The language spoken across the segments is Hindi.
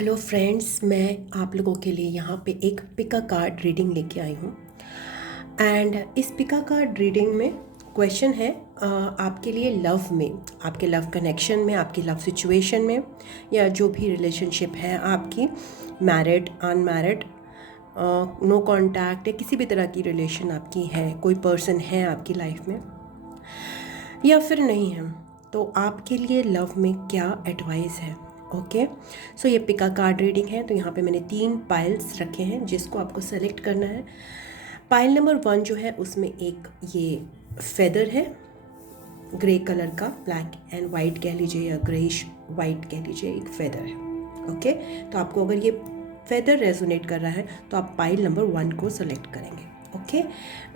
हेलो फ्रेंड्स, मैं आप लोगों के लिए यहाँ पे एक पिका कार्ड रीडिंग लेके आई हूँ। एंड इस पिका कार्ड रीडिंग में क्वेश्चन है आपके लिए लव में, आपके लव कनेक्शन में, आपकी लव सिचुएशन में, या जो भी रिलेशनशिप है आपकी, मैरिड, अनमैरिड, नो कांटेक्ट, या किसी भी तरह की रिलेशन आपकी है, कोई पर्सन है आपकी लाइफ में या फिर नहीं है, तो आपके लिए लव में क्या एडवाइस है। ओके, सो ये पिका कार्ड रीडिंग है। तो यहाँ पे मैंने 3 पाइल्स रखे हैं जिसको आपको सेलेक्ट करना है। पाइल नंबर 1 जो है उसमें एक ये फेदर है, ग्रे कलर का, ब्लैक एंड वाइट कह लीजिए या ग्रेइश वाइट कह लीजिए, एक फेदर है। ओके, तो आपको अगर ये फेदर रेजोनेट कर रहा है तो आप पाइल नंबर 1 को सेलेक्ट करेंगे। ओके,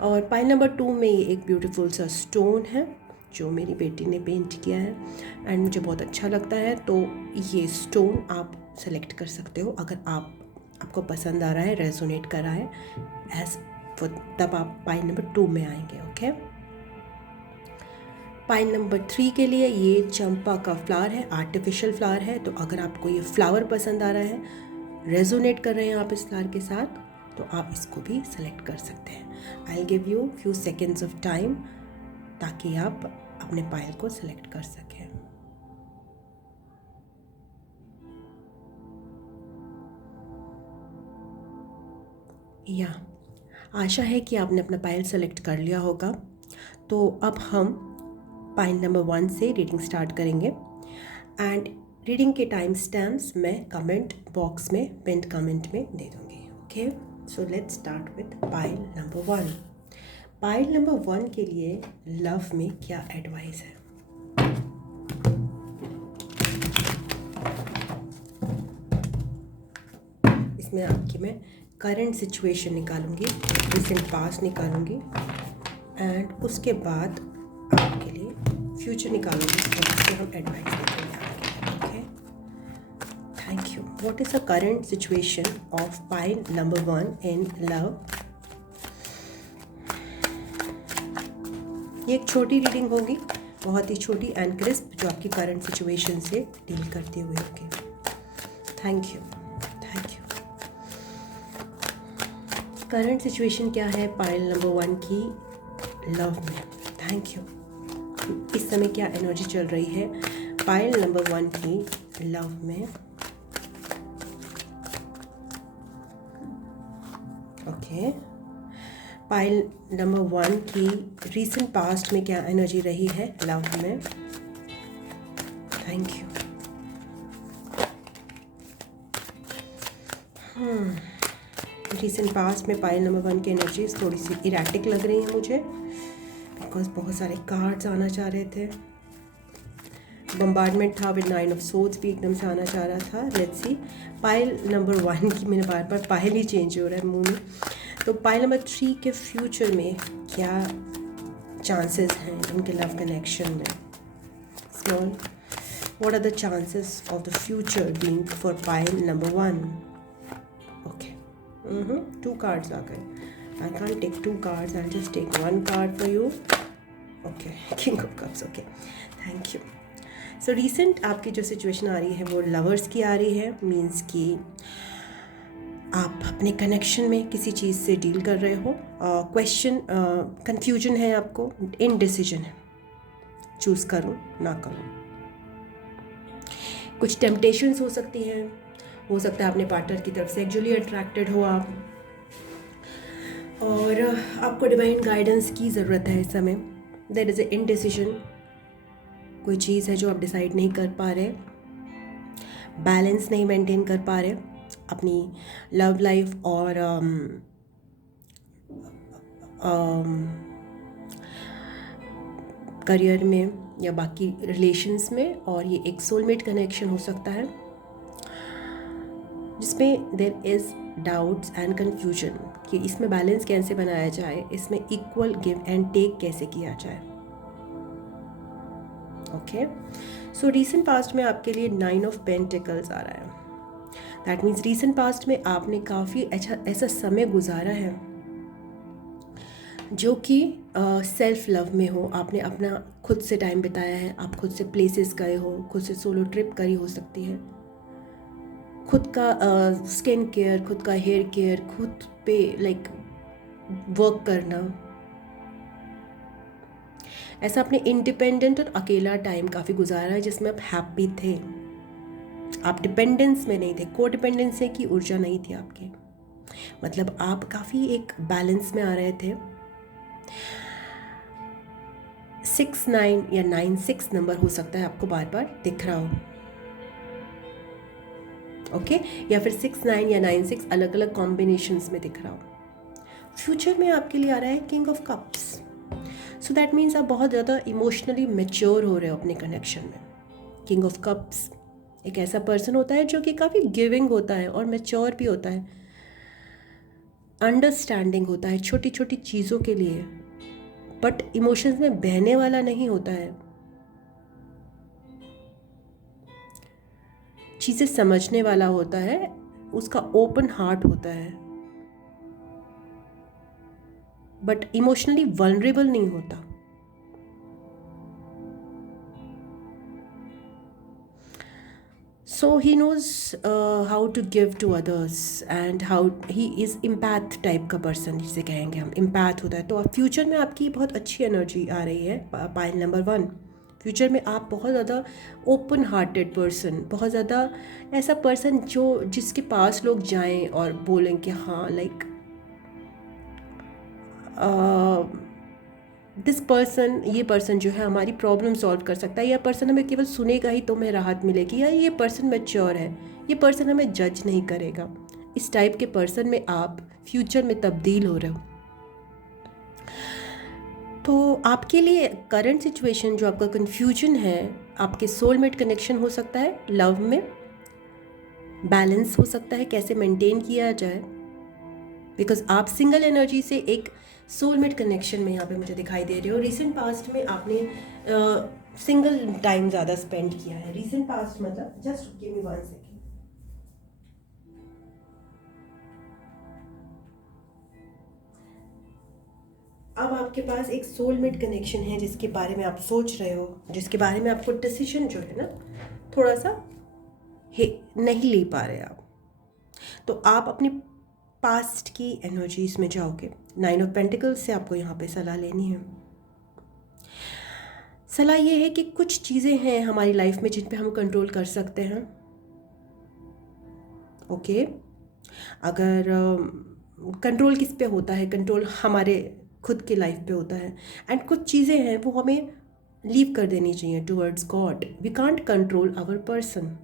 और पाइल नंबर 2 में ये एक ब्यूटीफुल सा स्टोन है जो मेरी बेटी ने पेंट किया है एंड मुझे बहुत अच्छा लगता है। तो ये स्टोन आप सेलेक्ट कर सकते हो अगर आपको पसंद आ रहा है, रेजोनेट कर रहा है एज, तब आप पाइल नंबर 2 में आएंगे। ओके, पाइल नंबर 3 के लिए ये चंपा का फ्लावर है, आर्टिफिशियल फ्लावर है। तो अगर आपको ये फ्लावर पसंद आ रहा है, रेजोनेट कर रहे हैं आप इस फ्लावर के साथ, तो आप इसको भी सेलेक्ट कर सकते हैं। I will give you few seconds of time ताकि आप अपने पायल को सिलेक्ट कर सकें। या आशा है कि आपने अपना पायल सेलेक्ट कर लिया होगा। तो अब हम पायल नंबर 1 से रीडिंग स्टार्ट करेंगे एंड रीडिंग के टाइम स्टैम्प्स मैं कमेंट बॉक्स में, पिन कमेंट में दे दूँगी। Okay, so let's start with pile number 1। Pile number 1 के लिए लव में क्या एडवाइस है। इसमें आपकी मैं करंट सिचुएशन निकालूंगी, रिसेंट पास्ट निकालूंगी एंड उसके बाद आपके लिए फ्यूचर निकालूंगी और इससे हम एडवाइस देंगे। Okay, thank you. What is the current situation of pile number 1 in love. ये एक छोटी रीडिंग होगी, बहुत ही छोटी एंड क्रिस्प, जो आपकी करंट सिचुएशन से डील करते हुए होगी। Thank you, thank you. Current situation क्या है पाइल नंबर 1 की लव में। Thank you. इस समय क्या एनर्जी चल रही है पाइल नंबर 1 की लव में। ओके, पाइल नंबर 1 की रीसेंट पास्ट में क्या एनर्जी रही है लव में। Thank you. रीसेंट पास्ट में पाइल नंबर 1 की एनर्जीज थोड़ी सी इरेटिक लग रही है मुझे, बिकॉज बहुत सारे कार्ड्स आना चाह रहे थे। बम्बार्डमेंट था विद 9 ऑफ सोर्ड्स भी एकदम से आना चाह रहा था। लेट्स सी पाइल नंबर 1 की, मैंने बार बार पाइल ही चेंज हो रहा है मुंह में। तो पाइल नंबर 3 के फ्यूचर में क्या चांसेस हैं उनके लव कनेक्शन में। Small, what are the chances of the future being for pile number 1। Okay, 2 cards आ गए। I can't take 2 cards, I just take 1 card for you. Okay, king of cups. Okay, thank you. So recent आपकी जो सिचुएशन आ रही है वो लवर्स की आ रही है, मीन्स कि आप अपने कनेक्शन में किसी चीज़ से डील कर रहे हो। क्वेश्चन, कंफ्यूजन है आपको, इनडिसीजन है, चूज़ करूँ ना करूँ। कुछ टेम्पटेशंस हो सकती हैं, हो सकता है अपने पार्टनर की तरफ से एक्चुअली अट्रैक्टेड हो आप, और आपको डिवाइन गाइडेंस की ज़रूरत है इस समय। देयर इज़ ए इनडिसीजन, कोई चीज़ है जो आप डिसाइड नहीं कर पा रहे, बैलेंस नहीं मेंटेन कर पा रहे अपनी लव लाइफ और करियर में या बाकी रिलेशंस में। और ये एक सोलमेट कनेक्शन हो सकता है जिसमें there is doubts and confusion कि इसमें बैलेंस कैसे बनाया जाए, इसमें इक्वल गिव एंड टेक कैसे किया जाए। ओके, सो रीसेंट पास्ट में आपके लिए 9 ऑफ पेंटिकल्स आ रहा है। दैट मीन्स रीसेंट पास्ट में आपने काफ़ी अच्छा ऐसा समय गुजारा है जो कि सेल्फ लव में हो। आपने अपना खुद से टाइम बिताया है, आप खुद से प्लेसेस गए हो, खुद से सोलो ट्रिप करी हो सकती है, खुद का स्किन केयर, खुद का हेयर केयर, खुद पे लाइक वर्क करना, ऐसा आपने इंडिपेंडेंट और अकेला टाइम काफ़ी गुजारा है जिसमें आप हैप्पी थे, आप डिपेंडेंस में नहीं थे, को डिपेंडेंसी की ऊर्जा नहीं थी आपकी, मतलब आप काफ़ी एक बैलेंस में आ रहे थे। 6-9 या 9-6 नंबर हो सकता है आपको बार बार दिख रहा हो, ओके, या फिर 6-9 या 9-6 अलग अलग कॉम्बिनेशंस में दिख रहा हो। फ्यूचर में आपके लिए आ रहा है king of cups, so that means आप बहुत ज़्यादा इमोशनली मैच्योर हो रहे हो अपने कनेक्शन में। किंग ऑफ कप्स एक ऐसा पर्सन होता है जो कि काफ़ी गिविंग होता है और मैच्योर भी होता है, अंडरस्टैंडिंग होता है छोटी छोटी चीज़ों के लिए, बट इमोशंस में बहने वाला नहीं होता है, चीज़ें समझने वाला होता है, उसका ओपन हार्ट होता है, बट इमोशनली वल्नरेबल नहीं होता। So he knows how to give to others and how he is empath type का पर्सन जिसे कहेंगे हम, empath होता है। तो फ्यूचर में आपकी बहुत अच्छी एनर्जी आ रही है। पाइल नंबर 1, फ्यूचर में आप बहुत ज़्यादा ओपन हार्टेड पर्सन, बहुत ज़्यादा ऐसा पर्सन जो जिसके पास लोग जाएं और बोलें कि हाँ लाइक दिस पर्सन, ये पर्सन जो है हमारी प्रॉब्लम सॉल्व कर सकता है, यह पर्सन हमें केवल सुनेगा ही तो हमें राहत मिलेगी, या ये पर्सन मैच्योर है, ये पर्सन हमें जज नहीं करेगा। इस टाइप के पर्सन में आप फ्यूचर में तब्दील हो रहे हो। तो आपके लिए करंट सिचुएशन जो आपका कन्फ्यूजन है, आपके सोलमेट कनेक्शन हो सकता है, लव में बैलेंस हो सकता है, कैसे मेंटेन किया जाए, बिकॉज आप सिंगल एनर्जी से एक सोलमेट कनेक्शन में यहाँ पे मुझे दिखाई दे रहे हो। रिसेंट पास्ट में आपने सिंगल टाइम ज़्यादा स्पेंड किया है। रिसेंट पास्ट मतलब जस्ट गिव मी 1 सेकेंड। अब आपके पास एक सोलमेट कनेक्शन है जिसके बारे में आप सोच रहे हो, जिसके बारे में आपको डिसीजन जो है ना थोड़ा सा नहीं ले पा रहे आप, तो आप अपनी पास्ट की एनर्जीज में जाओगे। 9 ऑफ पेंटिकल्स से आपको यहाँ पे सलाह लेनी है। सलाह ये है कि कुछ चीज़ें हैं हमारी लाइफ में जिन पे हम कंट्रोल कर सकते हैं, ओके। अगर कंट्रोल किस पे होता है, कंट्रोल हमारे खुद के लाइफ पे होता है, एंड कुछ चीज़ें हैं वो हमें लीव कर देनी चाहिए towards God. We can't control our person.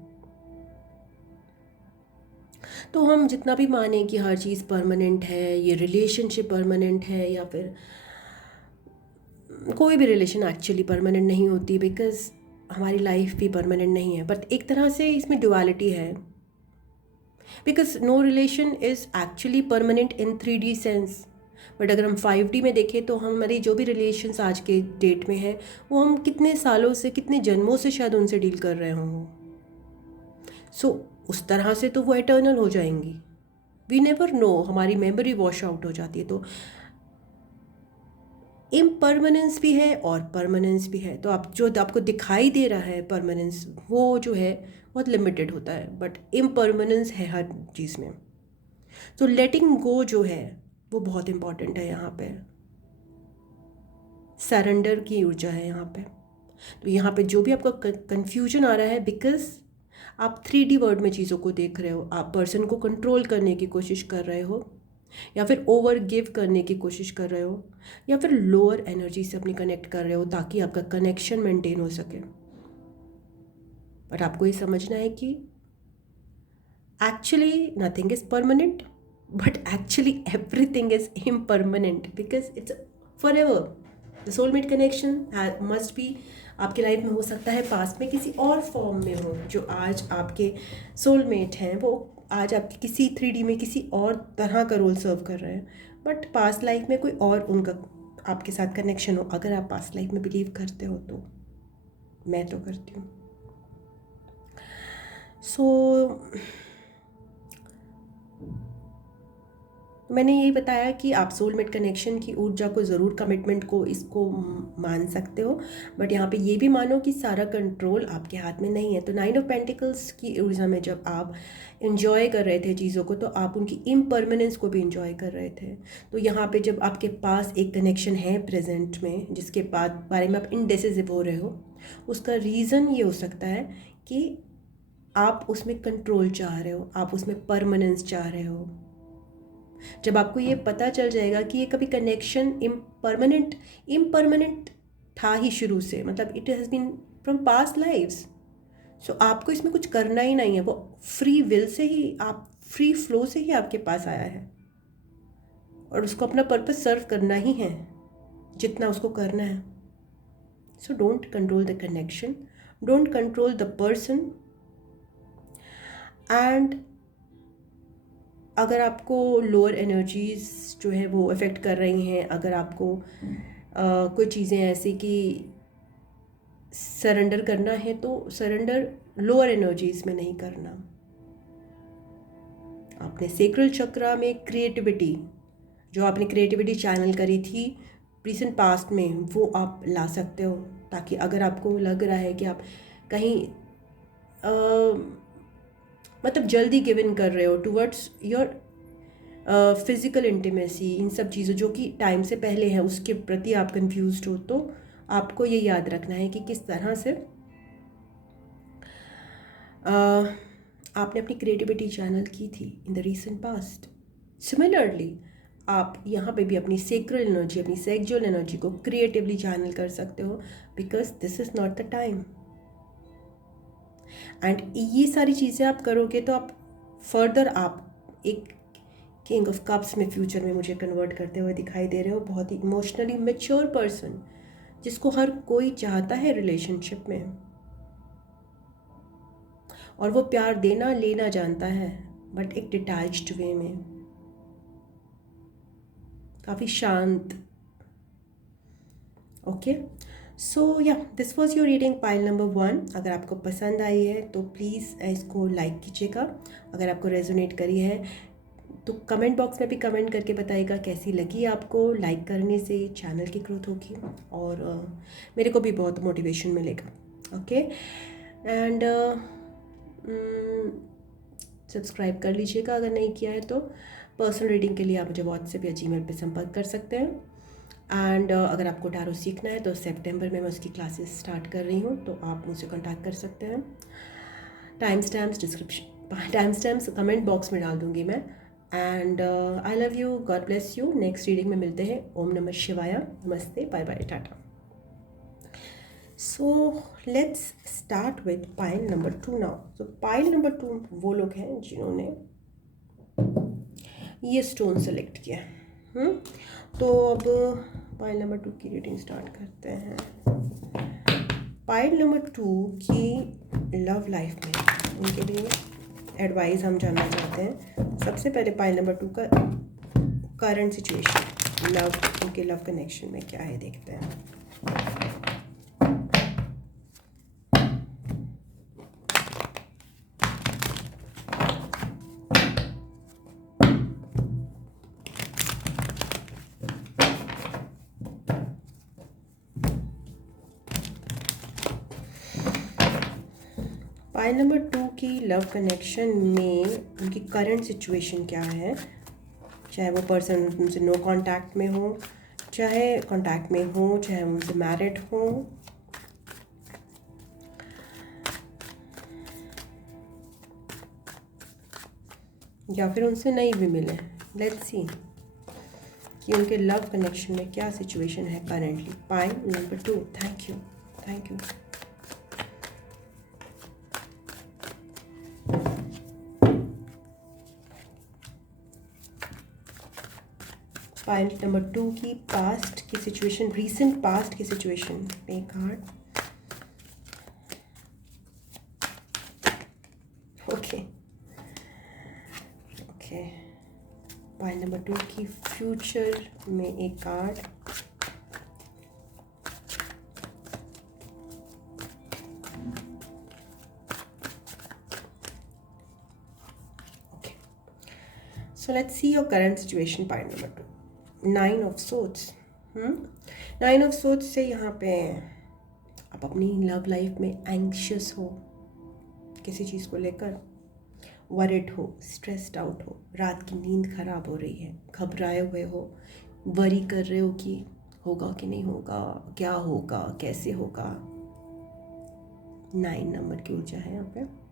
तो हम जितना भी माने कि हर चीज़ परमानेंट है, ये रिलेशनशिप परमानेंट है, या फिर कोई भी रिलेशन एक्चुअली परमानेंट नहीं होती, बिकॉज हमारी लाइफ भी परमानेंट नहीं है, बट एक तरह से इसमें ड्युअलिटी है, because no relation is actually permanent in 3D sense. But अगर हम 5D में देखें तो हमारी जो भी रिलेशंस आज के डेट में है वो हम कितने सालों से, कितने जन्मों से शायद उनसे डील कर रहे हों, सो उस तरह से तो वो एटर्नल हो जाएंगी। वी नेवर नो, हमारी मेमोरी वॉश आउट हो जाती है। तो इम्परमानेंस भी है और परमानेंस भी है। तो आप जो आपको दिखाई दे रहा है परमानेंस, वो जो है बहुत लिमिटेड होता है, बट इम्परमानेंस है हर चीज़ में। तो लेटिंग गो जो है वो बहुत इम्पॉर्टेंट है यहाँ पे। सरेंडर की ऊर्जा है यहाँ पे। तो यहाँ पे जो भी आपका कन्फ्यूजन आ रहा है, बिकॉज आप 3D वर्ड में चीज़ों को देख रहे हो, आप पर्सन को कंट्रोल करने की कोशिश कर रहे हो, या फिर ओवर गिव करने की कोशिश कर रहे हो, या फिर लोअर एनर्जी से अपनी कनेक्ट कर रहे हो ताकि आपका कनेक्शन मेंटेन हो सके। बट आपको ये समझना है कि actually nothing is permanent, but actually everything is impermanent, because it's for ever. The soulmate connection must be आपकी लाइफ में हो सकता है पास्ट में किसी और फॉर्म में हो, जो आज आपके सोलमेट हैं वो आज आपकी किसी 3D में किसी और तरह का रोल सर्व कर रहे हैं, बट पास्ट लाइफ में कोई और उनका आपके साथ कनेक्शन हो। अगर आप पास्ट लाइफ में बिलीव करते हो तो, मैं तो करती हूँ। सो तो मैंने यही बताया कि आप सोलमेट कनेक्शन की ऊर्जा को ज़रूर, कमिटमेंट को, इसको मान सकते हो, बट यहाँ पे ये भी मानो कि सारा कंट्रोल आपके हाथ में नहीं है। तो 9 ऑफ पेंटिकल्स की ऊर्जा में जब आप इन्जॉय कर रहे थे चीज़ों को, तो आप उनकी इम्परमानेंस को भी इन्जॉय कर रहे थे। तो यहाँ पे जब आपके पास एक कनेक्शन है प्रेजेंट में, जिसके बाद बारे में आप इनडिसिसिव हो रहे हो, उसका रीज़न ये हो सकता है कि आप उसमें कंट्रोल चाह रहे हो, आप उसमें परमानेंस चाह रहे हो। जब आपको ये पता चल जाएगा कि ये कभी कनेक्शन इम्परमानेंट था ही शुरू से, मतलब it has been from past lives, so आपको इसमें कुछ करना ही नहीं है, वो फ्री विल से ही, आप फ्री फ्लो से ही आपके पास आया है, और उसको अपना पर्पस सर्व करना ही है जितना उसको करना है। So don't control the connection, don't control the person. And अगर आपको लोअर एनर्जीज जो है वो अफेक्ट कर रही हैं, अगर आपको कोई चीज़ें ऐसी कि सरेंडर करना है, तो सरेंडर लोअर एनर्जीज में नहीं करना। आपने सेक्रल चक्रा में क्रिएटिविटी, जो आपने क्रिएटिविटी चैनल करी थी रिसेंट पास्ट में, वो आप ला सकते हो, ताकि अगर आपको लग रहा है कि आप कहीं मतलब जल्दी गिव इन कर रहे हो टुवर्ड्स योर फिज़िकल इंटीमेसी, इन सब चीज़ों जो कि टाइम से पहले है, उसके प्रति आप कंफ्यूज्ड हो, तो आपको ये याद रखना है कि किस तरह से आपने अपनी क्रिएटिविटी चैनल की थी in the recent past. Similarly आप यहाँ पे भी अपनी सेक्रल एनर्जी, अपनी सेक्सुअल एनर्जी को क्रिएटिवली चैनल कर सकते हो, because this is not the time. And ये सारी चीज़ें आप करोगे तो आप फर्दर आप एक किंग ऑफ कप्स में फ्यूचर में मुझे कन्वर्ट करते हुए दिखाई दे रहे हो, बहुत ही इमोशनली मैच्योर पर्सन, जिसको हर कोई चाहता है रिलेशनशिप में, और वो प्यार देना लेना जानता है, बट एक डिटैच्ड वे में, काफ़ी शांत। ओके, सो या this was your reading pile number 1। अगर आपको पसंद आई है तो प्लीज़ इसको लाइक कीजिएगा, अगर आपको रेजोनेट करी है तो कमेंट बॉक्स में भी कमेंट करके बताइएगा कैसी लगी आपको। लाइक करने से चैनल की ग्रोथ होगी और मेरे को भी बहुत मोटिवेशन मिलेगा। ओके, एंड सब्सक्राइब कर लीजिएगा अगर नहीं किया है तो। पर्सनल रीडिंग के लिए आप मुझे व्हाट्सएप या जीमेल पे संपर्क कर सकते हैं। एंड अगर आपको टैरो सीखना है तो सितंबर में मैं उसकी क्लासेस स्टार्ट कर रही हूँ, तो आप मुझसे कांटेक्ट कर सकते हैं। टाइम स्टैम्प्स कमेंट बॉक्स में डाल दूँगी मैं। And I love you, God bless you. Next reading में मिलते हैं। ओम नमः शिवाय, नमस्ते, बाय बाय, टाटा। So let's start with pile number 2 now. So pile number 2 वो लोग हैं जिन्होंने ये स्टोन सेलेक्ट किया। तो अब पाइल नंबर 2 की रीडिंग स्टार्ट करते हैं। पाइल नंबर 2 की लव लाइफ में उनके लिए एडवाइस हम जानना चाहते हैं। सबसे पहले पाइल नंबर 2 का करंट सिचुएशन, लव, उनके लव कनेक्शन में क्या है देखते हैं। पाइल नंबर 2 की लव कनेक्शन में उनकी करंट सिचुएशन क्या है, चाहे वो पर्सन उनसे नो कांटेक्ट में हो, चाहे कांटेक्ट में हो, चाहे उनसे मैरिड हो, या फिर उनसे नहीं भी मिले। लेट्स सी कि उनके लव कनेक्शन में क्या सिचुएशन है currently. Pile number 2, thank you, thank you. Pile number 2 की पास्ट की सिचुएशन, रीसेंट पास्ट की सिचुएशन पे card. Okay okay, pile number 2 की फ्यूचर में एक card. So let's see your current situation, point number 2. 9 of Swords. 9 of Swords से यहाँ पे आप अपनी लव लाइफ में एंग्शियस हो, किसी चीज़ को लेकर वरिड हो, स्ट्रेस्ड आउट हो, रात की नींद खराब हो रही है, घबराए हुए हो, वरी कर रहे हो कि होगा कि नहीं होगा, क्या होगा, कैसे होगा। 9 नंबर की ऊर्जा है यहाँ पे।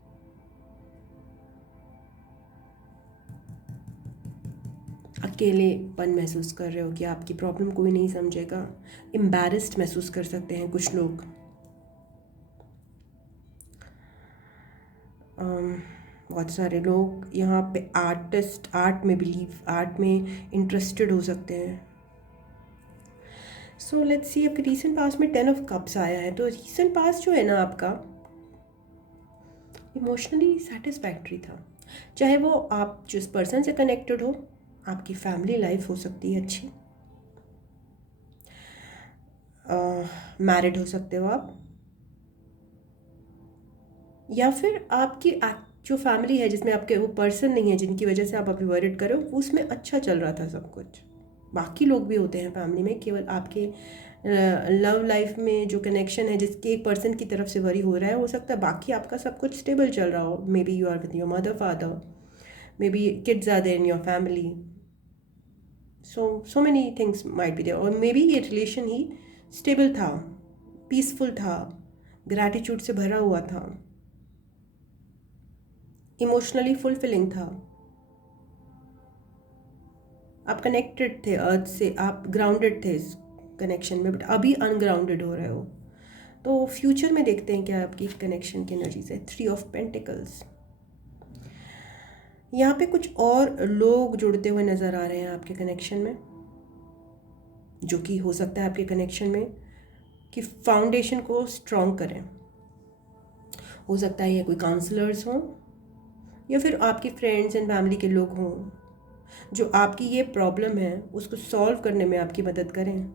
अकेलेपन महसूस कर रहे हो कि आपकी प्रॉब्लम कोई नहीं समझेगा। एम्बैरेस्ड महसूस कर सकते हैं कुछ लोग। बहुत सारे लोग यहाँ पे आर्ट में आर्ट में इंटरेस्टेड हो सकते हैं। सो लेट्स सी, आपके रीसेंट पास्ट में 10 ऑफ कप्स आया है, तो रीसेंट पास्ट जो है ना आपका इमोशनली सेटिस्फैक्ट्री था। चाहे वो आप जिस पर्सन से कनेक्टेड हो, आपकी फैमिली लाइफ हो सकती है अच्छी, मैरिड हो सकते हो आप, या फिर आपकी जो फैमिली है जिसमें आपके वो पर्सन नहीं है जिनकी वजह से आप अभी वरिड करो, उसमें अच्छा चल रहा था सब कुछ। बाकी लोग भी होते हैं फैमिली में, केवल आपके लव लाइफ में जो कनेक्शन है जिसके एक पर्सन की तरफ से वरी हो रहा है, हो सकता है बाकी आपका सब कुछ स्टेबल चल रहा हो। Maybe you are with your mother father, maybe kids are there in your family, so many things might be there. और मे बी ये रिलेशन ही स्टेबल था, पीसफुल था, ग्रैटिट्यूड से भरा हुआ था, इमोशनली फुलफिलिंग था। आप कनेक्टेड थे अर्थ से, आप ग्राउंडेड थे इस कनेक्शन में, बट अभी अनग्राउंडेड हो रहे हो। तो फ्यूचर में देखते हैं क्या आपकी कनेक्शन की एनर्जी से। 3 ऑफ पेंटिकल्स, यहाँ पे कुछ और लोग जुड़ते हुए नज़र आ रहे हैं आपके कनेक्शन में, जो कि हो सकता है आपके कनेक्शन में कि फाउंडेशन को स्ट्रॉन्ग करें। हो सकता है ये कोई काउंसलर्स हों, या फिर आपके फ्रेंड्स एंड फैमिली के लोग हों जो आपकी ये प्रॉब्लम है उसको सॉल्व करने में आपकी मदद करें।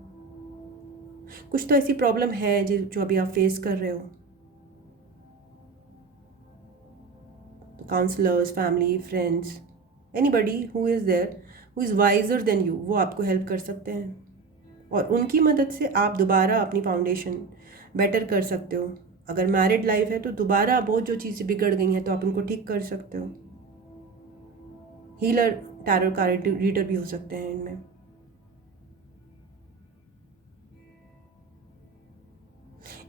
कुछ तो ऐसी प्रॉब्लम है जो अभी आप फेस कर रहे हो, तो counsellors, family, friends, anybody who is there, who is wiser than you, वो आपको हेल्प कर सकते हैं, और उनकी मदद से आप दोबारा अपनी फाउंडेशन बेटर कर सकते हो। अगर मैरिड लाइफ है तो दोबारा बहुत जो चीज़ें बिगड़ गई हैं तो आप उनको ठीक कर सकते हो। हीलर, टैरो कार्ड रीडर भी हो सकते हैं इनमें।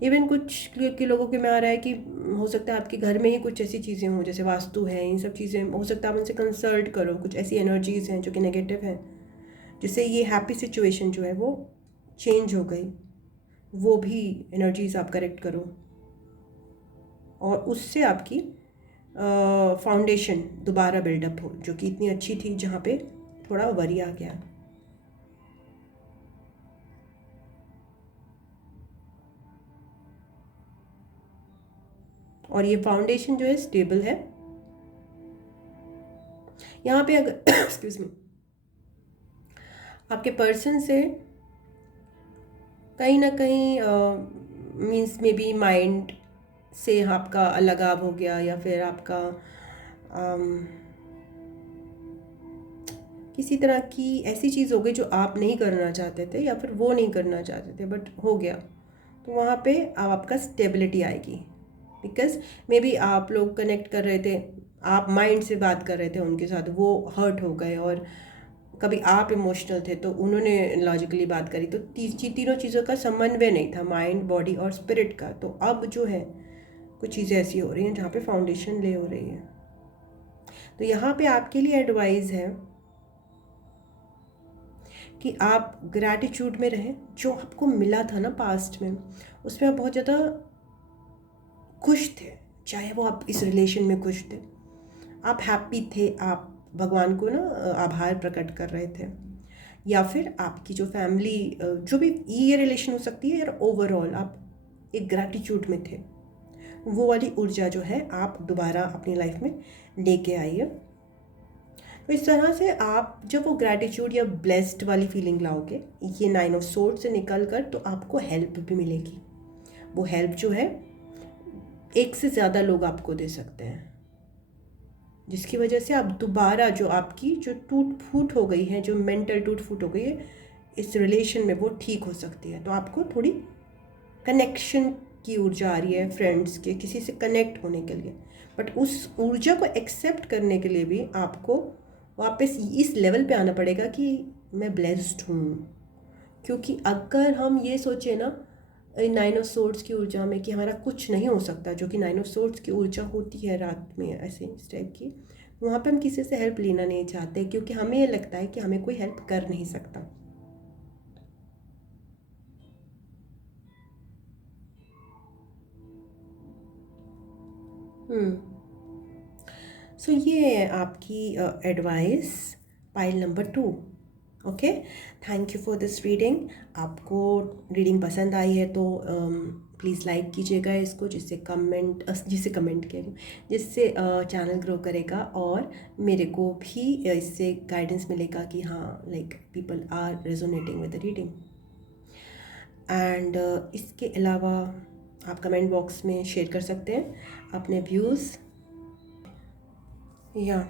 इवन कुछ के लोगों के में आ रहा है कि हो सकता है आपके घर में ही कुछ ऐसी चीज़ें हों, जैसे वास्तु है, इन सब चीज़ें हो सकता है आप उनसे कंसल्ट करो। कुछ ऐसी एनर्जीज़ हैं जो कि नेगेटिव हैं, जिससे ये हैप्पी सिचुएशन जो है वो चेंज हो गई, वो भी एनर्जीज आप करेक्ट करो, और उससे आपकी फाउंडेशन दोबारा बिल्डअप हो, जो कि इतनी अच्छी थी जहाँ पे थोड़ा वरी आ गया। और ये फाउंडेशन जो है स्टेबल है। यहाँ पे अगर एक्सक्यूज मी, आपके पर्सन से कहीं ना कहीं मीन्स मे बी माइंड से आपका अलगाव हो गया, या फिर आपका किसी तरह की ऐसी चीज़ हो गई जो आप नहीं करना चाहते थे या फिर वो नहीं करना चाहते थे बट हो गया, तो वहाँ पे आपका स्टेबिलिटी आएगी। बिकॉज मे बी आप लोग कनेक्ट कर रहे थे, आप माइंड से बात कर रहे थे उनके साथ, वो हर्ट हो गए, और कभी आप इमोशनल थे तो उन्होंने लॉजिकली बात करी, तो तीनों चीज़ों का समन्वय नहीं था, माइंड, बॉडी और स्पिरिट का। तो अब जो है कुछ चीज़ें ऐसी हो रही हैं जहाँ पे फाउंडेशन ले हो रही है। तो यहाँ पे आपके लिए एडवाइस है कि आप ग्रैटिट्यूड में रहें। जो आपको मिला था ना पास्ट में, उसमें आप बहुत ज़्यादा खुश थे, चाहे वो आप इस रिलेशन में खुश थे, आप हैप्पी थे, आप भगवान को ना आभार प्रकट कर रहे थे, या फिर आपकी जो फैमिली, जो भी ये रिलेशन हो सकती है, या ओवरऑल आप एक ग्रैटिट्यूड में थे, वो वाली ऊर्जा जो है आप दोबारा अपनी लाइफ में लेके आइए। तो इस तरह से आप जब वो ग्रैटिट्यूड या ब्लेस्ड वाली फीलिंग लाओगे, ये 9 ऑफ सोर्ड से निकल कर, तो आपको हेल्प भी मिलेगी। वो हेल्प जो है एक से ज़्यादा लोग आपको दे सकते हैं, जिसकी वजह से आप दोबारा जो आपकी जो टूट फूट हो गई है, जो मेंटल टूट फूट हो गई है इस रिलेशन में, वो ठीक हो सकती है। तो आपको थोड़ी कनेक्शन की ऊर्जा आ रही है, फ्रेंड्स के किसी से कनेक्ट होने के लिए, बट उस ऊर्जा को एक्सेप्ट करने के लिए भी आपको वापस इस लेवल पे आना पड़ेगा कि मैं ब्लेस्ड हूँ। क्योंकि अगर हम ये सोचें ना नाइन ऑफ सोर्ड्स की ऊर्जा में कि हमारा कुछ नहीं हो सकता, जो कि नाइन ऑफ सोर्ड्स की ऊर्जा होती है रात में ऐसे इस टाइप की, वहाँ पे हम किसी से हेल्प लेना नहीं चाहते क्योंकि हमें ये लगता है कि हमें कोई हेल्प कर नहीं सकता। सो ये है आपकी advice pile number 2। Okay, thank you for this reading. आपको रीडिंग पसंद आई है तो प्लीज़ लाइक कीजिएगा इसको, जिससे कमेंट किया, जिससे चैनल ग्रो करेगा और मेरे को भी इससे गाइडेंस मिलेगा कि हाँ like people are resonating with the reading. And इसके अलावा आप कमेंट बॉक्स में शेयर कर सकते हैं अपने व्यूज़ या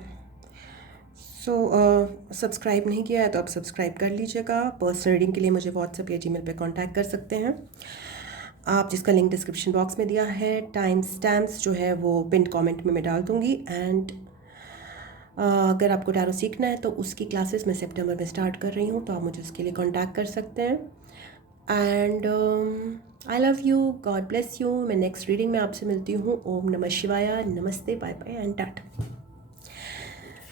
सो सब्सक्राइब नहीं किया है तो आप सब्सक्राइब कर लीजिएगा। पर्सनल रीडिंग के लिए मुझे व्हाट्सएप या जीमेल पे कांटेक्ट कर सकते हैं आप, जिसका लिंक डिस्क्रिप्शन बॉक्स में दिया है। टाइम स्टैम्प्स जो है वो पिन कमेंट में मैं डाल दूँगी। एंड अगर आपको टैरो सीखना है तो उसकी क्लासेस मैं सितंबर में स्टार्ट कर रही हूँ, तो आप मुझे उसके लिए कांटेक्ट कर सकते हैं। And I love you, God bless you. मैं नेक्स्ट रीडिंग में आपसे मिलती हूँ। ओम नमः शिवाय, नमस्ते, बाय बाय एंड टाटा।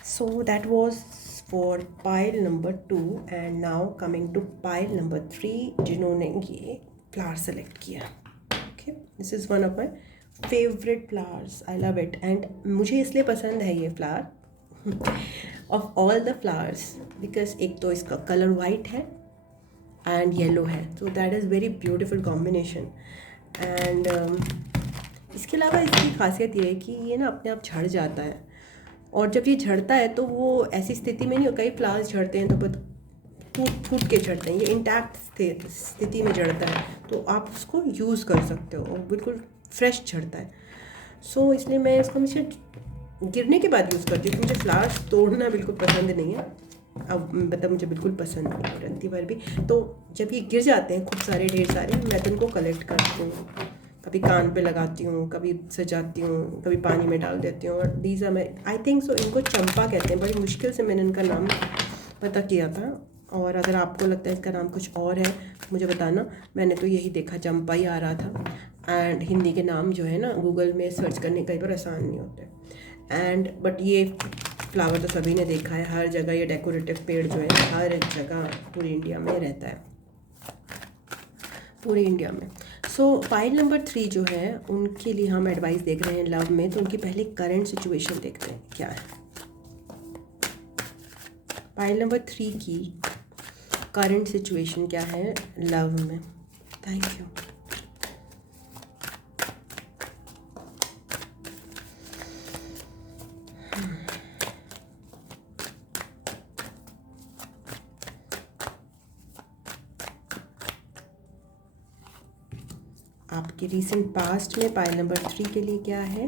So that was for pile number 2 and now coming to pile number 3 जिन्होंने ये flower select किया। Okay, this is one of my favorite flowers. I love it and मुझे इसलिए पसंद है ये flower of all the flowers because एक तो इसका color white है and yellow है, so that is very beautiful combination. and इसके अलावा इसकी खासियत ये है कि ये ना अपने आप झड़ जाता है, और जब ये झड़ता है तो वो ऐसी स्थिति में नहीं हो, कई फ्लावर्स झड़ते हैं तो बहुत फूट फूट के झड़ते हैं, ये इंटैक्ट स्थिति में झड़ता है, तो आप उसको यूज़ कर सकते हो और बिल्कुल फ्रेश झड़ता है। सो इसलिए मैं इसको हमेशा गिरने के बाद यूज़ करती हूँ। मुझे फ्लावर्स तोड़ना बिल्कुल पसंद नहीं है, अब मतलब मुझे बिल्कुल पसंद नहीं है रंती भर भी। तो जब ये गिर जाते हैं खूब सारे ढेर सारे, मैं तो उनको कलेक्ट करती हूँ, कभी कान पे लगाती हूँ, कभी सजाती हूँ, कभी पानी में डाल देती हूँ। और these are I think so इनको चंपा कहते हैं, बड़ी मुश्किल से मैंने इनका नाम पता किया था। और अगर आपको लगता है इसका नाम कुछ और है मुझे बताना, मैंने तो यही देखा चंपा ही आ रहा था। एंड हिंदी के नाम जो है ना गूगल में सर्च करने कई बार आसान नहीं होते। एंड बट ये फ्लावर तो सभी ने देखा है, हर जगह ये डेकोरेटिव पेड़ जो है हर जगह पूरी इंडिया में रहता है, पूरे इंडिया में। सो फाइल नंबर 3 जो है उनके लिए हम एडवाइस देख रहे हैं लव में, तो उनकी पहले करंट सिचुएशन देखते हैं क्या है। फाइल नंबर 3 की करंट सिचुएशन क्या है लव में। Thank you. आपके रीसेंट पास्ट में पाइल नंबर 3 के लिए क्या है।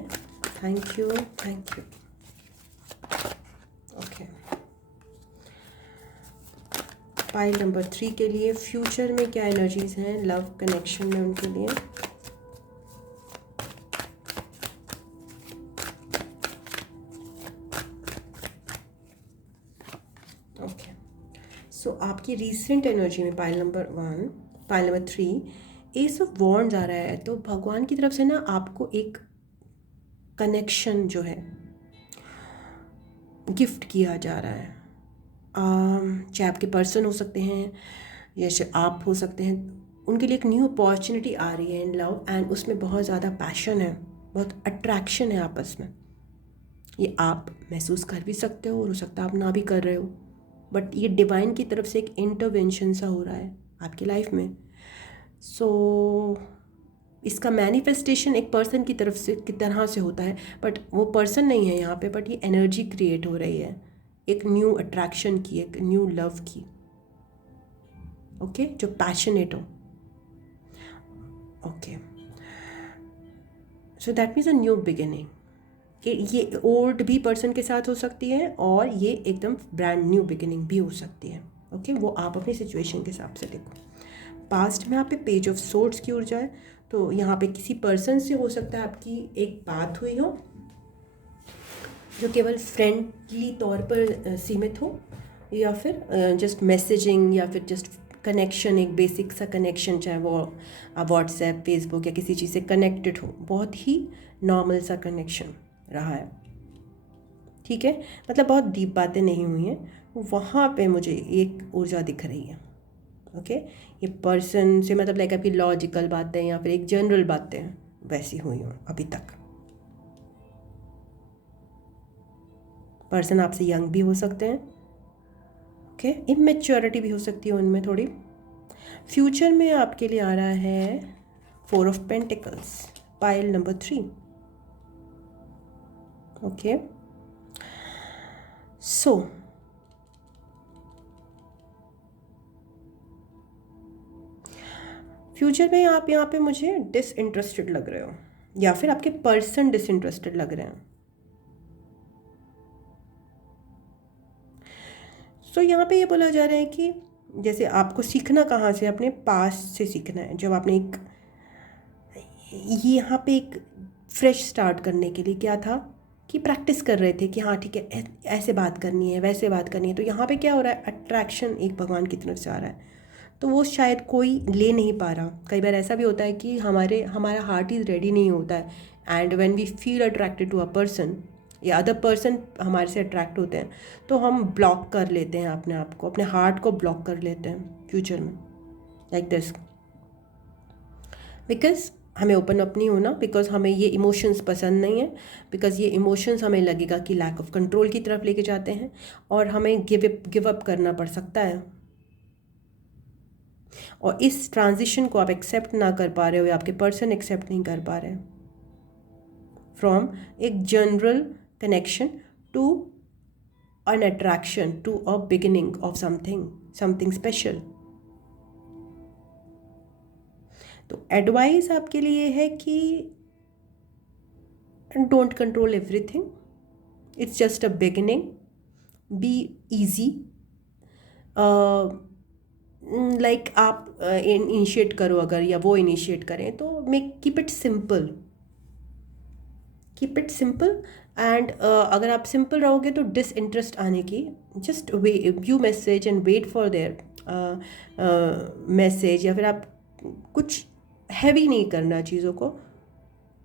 Thank you, thank you. Okay, pile number 3 के लिए फ्यूचर में क्या एनर्जीज हैं लव कनेक्शन में उनके लिए। ओके, सो आपकी रीसेंट एनर्जी में pile number 1, pile number 3 ace of wands आ रहा है। तो भगवान की तरफ से ना आपको एक कनेक्शन जो है गिफ्ट किया जा रहा है। चाहे आपके पर्सन हो सकते हैं या आप हो सकते हैं, उनके लिए एक न्यू अपॉर्चुनिटी आ रही है इन लव, एंड उसमें बहुत ज़्यादा पैशन है, बहुत अट्रैक्शन है आपस में। ये आप महसूस कर भी सकते हो और हो सकता है आप ना भी कर रहे हो, बट ये डिवाइन की तरफ से एक इंटरवेंशन सा हो रहा है आपकी लाइफ में। सो इसका मैनिफेस्टेशन एक पर्सन की तरफ से की तरह से होता है, बट वो पर्सन नहीं है यहाँ पे, बट ये एनर्जी क्रिएट हो रही है एक न्यू अट्रैक्शन की, एक न्यू लव की। ओके, जो पैशनेट हो। Okay, so that means a new beginning. कि ये ओल्ड भी पर्सन के साथ हो सकती है और ये एकदम ब्रांड न्यू बिगिनिंग भी हो सकती है। ओके, वो आप अपनी सिचुएशन के हिसाब से देखो। पास्ट में यहाँ पे पेज ऑफ सोर्ड्स की ऊर्जा है, तो यहाँ पे किसी पर्सन से हो सकता है आपकी एक बात हुई हो जो केवल फ्रेंडली तौर पर सीमित हो, या फिर जस्ट मैसेजिंग, या फिर जस्ट कनेक्शन, एक बेसिक सा कनेक्शन, चाहे वो व्हाट्सएप, फेसबुक या किसी चीज़ से कनेक्टेड हो, बहुत ही नॉर्मल सा कनेक्शन रहा है। ठीक है, मतलब बहुत डीप बातें नहीं हुई हैं, वहाँ पे मुझे एक ऊर्जा दिख रही है। ओके, ये पर्सन से मतलब लाइक आपकी लॉजिकल बातें या फिर एक जनरल बातें वैसी हुई हों अभी तक। पर्सन आपसे यंग भी हो सकते हैं। ओके, इमेच्योरिटी भी हो सकती है उनमें थोड़ी। फ्यूचर में आपके लिए आ रहा है 4 of pentacles, pile number 3। Okay, so future में आप यहाँ पे मुझे डिसइंटरेस्टेड लग रहे हो, या फिर आपके पर्सन डिसइंटरेस्टेड लग रहे हैं। सो यहाँ पे ये बोला जा रहा है कि जैसे आपको सीखना कहाँ से, अपने पास्ट से सीखना है। जब आपने एक ये यहाँ पे एक फ्रेश स्टार्ट करने के लिए क्या था कि प्रैक्टिस कर रहे थे कि हाँ ठीक है, ऐसे बात करनी है, वैसे बात करनी है। तो यहाँ पे क्या हो रहा है, अट्रैक्शन एक भगवान की तरफ से आ रहा है, तो वो शायद कोई ले नहीं पा रहा। कई बार ऐसा भी होता है कि हमारा हार्ट इज़ रेडी नहीं होता है, and when we feel attracted to a person या अदर पर्सन हमारे से अट्रैक्ट होते हैं, तो हम ब्लॉक कर लेते हैं अपने आप को, अपने हार्ट को ब्लॉक कर लेते हैं फ्यूचर में, लाइक दिस। बिकॉज हमें ओपन अप नहीं होना, बिकॉज हमें ये इमोशंस पसंद नहीं है, बिकॉज ये इमोशंस हमें लगेगा कि लैक ऑफ कंट्रोल की तरफ लेके जाते हैं, और हमें गिव अप करना पड़ सकता है। और इस ट्रांजिशन को आप एक्सेप्ट ना कर पा रहे हो, या आपके पर्सन एक्सेप्ट नहीं कर पा रहे हैं, फ्रॉम एक general connection to an attraction, to a beginning of something special। तो एडवाइस आपके लिए है कि don't control everything, it's just a beginning, be easy. Like आप इनिशिएट करो अगर, या वो इनिशिएट करें, तो make keep it simple, keep it simple. And अगर आप सिंपल रहोगे तो डिसइंटरेस्ट आने की, just view message and wait for their message, या फिर आप कुछ हैवी नहीं करना चीज़ों को।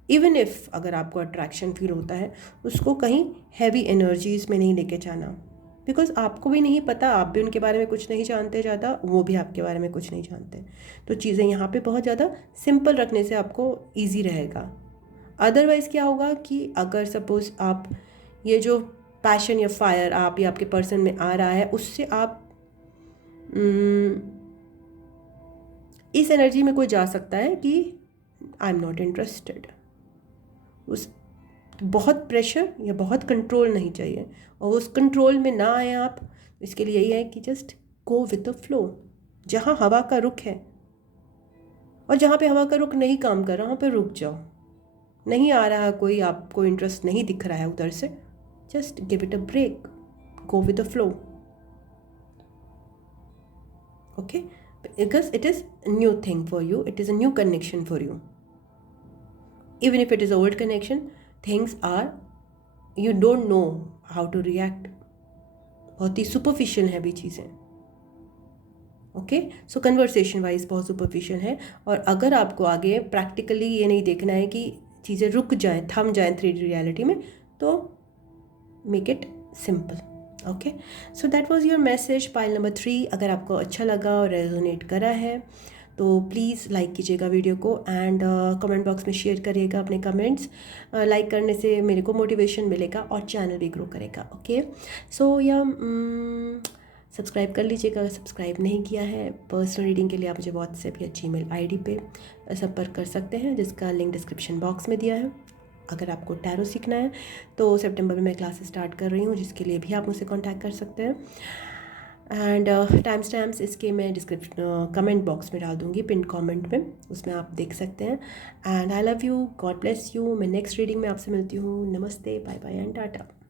इवन इफ़ अगर आपको अट्रैक्शन फील होता है, उसको कहीं हैवी एनर्जीज़ में नहीं लेके जाना, बिकॉज आपको भी नहीं पता, आप भी उनके बारे में कुछ नहीं जानते ज़्यादा, वो भी आपके बारे में कुछ नहीं जानते। तो चीज़ें यहाँ पे बहुत ज़्यादा सिंपल रखने से आपको ईजी रहेगा। अदरवाइज़ क्या होगा कि अगर सपोज़ आप ये जो पैशन या फायर आप या आपके पर्सन में आ रहा है, उससे आप इस एनर्जी में कोई जा सकता है कि आई एम नॉट इंटरेस्टेड। उस बहुत प्रेशर या बहुत कंट्रोल नहीं चाहिए, और उस कंट्रोल में ना आए आप। इसके लिए यही है कि just go with the flow. जहाँ हवा का रुख है, और जहाँ पे हवा का रुख नहीं काम कर रहा, वहाँ पे रुक जाओ। नहीं आ रहा कोई, आपको इंटरेस्ट नहीं दिख रहा है उधर से, just give it a break, go with the flow. Okay, because it is a new thing for you, it is a new connection for you. Even if it is an old connection, things are, you don't know how to react, बहुत ही सुपरफिशियल है भी चीज़ें। ओके, सो कन्वर्सेशन वाइज बहुत सुपरफिशियल है, और अगर आपको आगे प्रैक्टिकली ये नहीं देखना है कि चीज़ें रुक जाएं, थम जाएं 3D रियलिटी में, तो make it simple. Okay, so that was your message, pile number 3। अगर आपको अच्छा लगा और रेजोनेट करा है तो प्लीज़ लाइक कीजिएगा वीडियो को, एंड कमेंट बॉक्स में शेयर करिएगा अपने कमेंट्स। लाइक करने से मेरे को मोटिवेशन मिलेगा और चैनल भी ग्रो करेगा। ओके, सो या सब्सक्राइब कर लीजिएगा अगर सब्सक्राइब नहीं किया है। पर्सनल रीडिंग के लिए आप मुझे व्हाट्सएप या जीमेल आईडी पे संपर्क कर सकते हैं, जिसका लिंक डिस्क्रिप्शन बॉक्स में दिया है। अगर आपको टैरो सीखना है तो सितंबर में मैं क्लासेस स्टार्ट कर रही हूँ, जिसके लिए भी आप मुझसे कांटेक्ट कर सकते हैं। एंड टाइम स्टैम्प्स इसके मैं डिस्क्रिप्शन कमेंट बॉक्स में डाल दूँगी, पिन कमेंट में, उसमें आप देख सकते हैं। And I love you, God bless you. मैं नेक्स्ट रीडिंग में आपसे मिलती हूँ। नमस्ते, बाय बाय एंड टाटा।